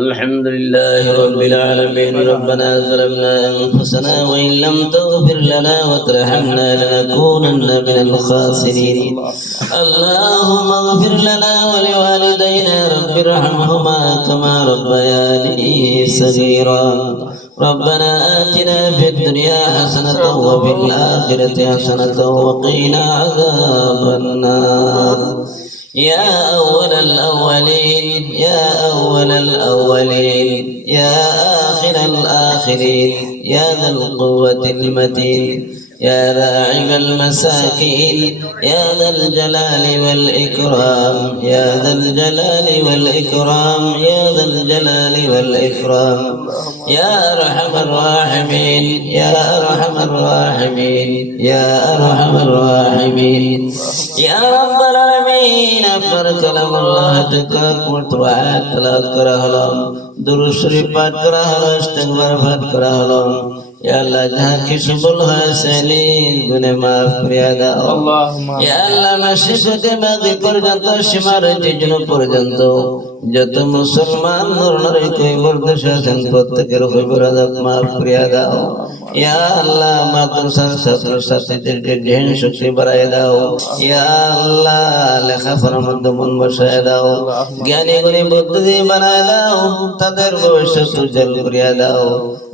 الحمد لله رب العالمين. ربنا ظلمنا أنفسنا وإن لم تغفر لنا وترحمنا لنكونن من الخاسرين. اللهم اغفر لنا ولوالدينا. رب ارحمهما كما ربياني صغيرا. ربنا آتنا في الدنيا حسنة وفي الآخرة حسنة وقنا عذاب النار. يا أول الأولين يا أول الأولين يا آخر الآخرين يا ذا القوة المتين يا لاعب المساكين يا ذا الجلال والإكرام يا ذا الجلال والإكرام يا ذا الجلال والإكرام يا أرحم الراحمين يا أرحم الراحمين يا أرحم الراحمين يا رب العالمين. আপনার কালাম আল্লাহ থেকে করতে আয়াত তেলাওয়াত করা হলো, দুরূদ শরীফ পাঠ করা হলো, ইস্তেগফার করা হলো। আল্লাহ যাহা কিছু ভুল হয়েছে নিজ গুণে মাফ করিয়া দাও আল্লাহ মাসিফতে বাদি পর্যন্ত সীমার যোজন পর্যন্ত যত মুসলমান নরনারী কই বর্দশ আছেন প্রত্যেকের হইবর আজাব মাফ করিয়া দাও ইয়া আল্লাহ মাদ্রাসার ছাত্র ছাত্রীদেরকে দাও লেখাপড়ার মধ্যে মন বসায় দাও জ্ঞানী গুণী বুদ্ধি বানায় দাও তাদের ভবিষ্যৎ উজ্জ্বল করিয়া দাও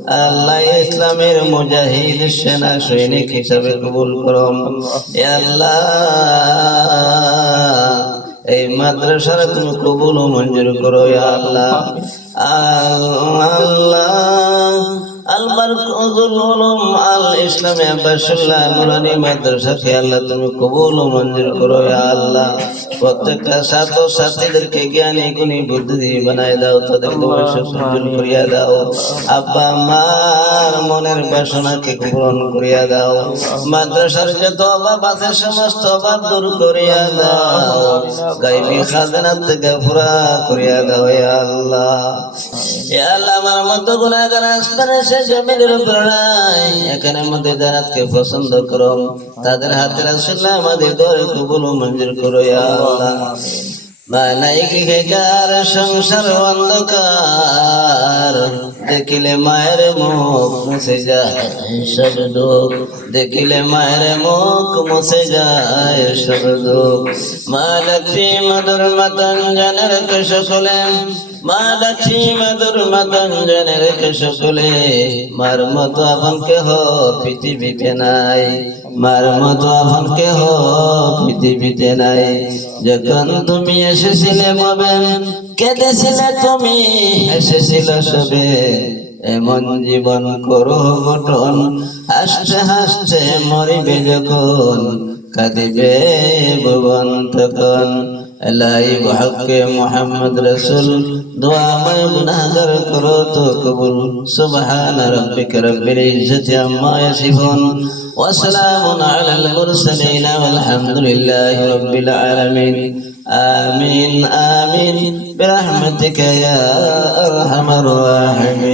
আল্লাহ ইসলামের মুজাহিদ সেনা সৈনিক হিসাবে কবুল করম আল্লাহ, এই মাদ্রাসার তুমি কবুল মঞ্জুর করো আল্লাহ। আল্লাহ আলবার কজুল উলুম আল ইসলামে আব্বাসুল্লাহ নুরানি মাদ্রাসাকে আল্লাহ তুমি কবুল মঞ্জুর করো আল্লাহ। প্রত্যেকটা ছাত্র ছাত্রীদেরকে জ্ঞানী, গুণী বুদ্ধি বানায় দাও, তাদের ভবিষ্যৎ উজ্জ্বল করিয়া দাও। আব্বা আমার মনের বাসনাকে পূরণ করিয়া দাও। মাদ্রাসার যত অভাব আছে, সমস্ত অভাব দূর করিয়া দাও। গাইবি খাজানা থেকে পুরা করিয়া দাও আল্লাহ। আল্লাহ, আমার মতো গুনাহগার আসমান এসে জমিনের পছন্দ করো, তাদের মঞ্জুর সংসার অন্ধকার। দেখিলে মায়ের মুখ মুছে যায় সব দুঃখ। দেখিলে মায়ের মুখ মুছে যায় সব দুঃখ। মা লক্ষ্মী মধুর মতন জনের সকলে মা লক্ষ্মী মধুর মতন জনের সকলে মার মতো আপন কেহ পৃথিবীতে নাই। মার মতো আপন কেহ পৃথিবীতে নাই। যখন তুমি এসেছিলে মবে, কেঁদেছিলে তুমি এসেছিল সবে। এমন জীবন করো গঠন হাসতে হাসতে মরিবে যখন, কাঁদিবে ভুবন তখন। اللہ بحق محمد رسول. دعا میں گناہگر کرو تو قبول. سبحان ربک رب العزت عما یصفون وسلام علی المرسلین والحمد لله رب العالمين. آمين آمين. برحمتك يا أرحم الراحمين.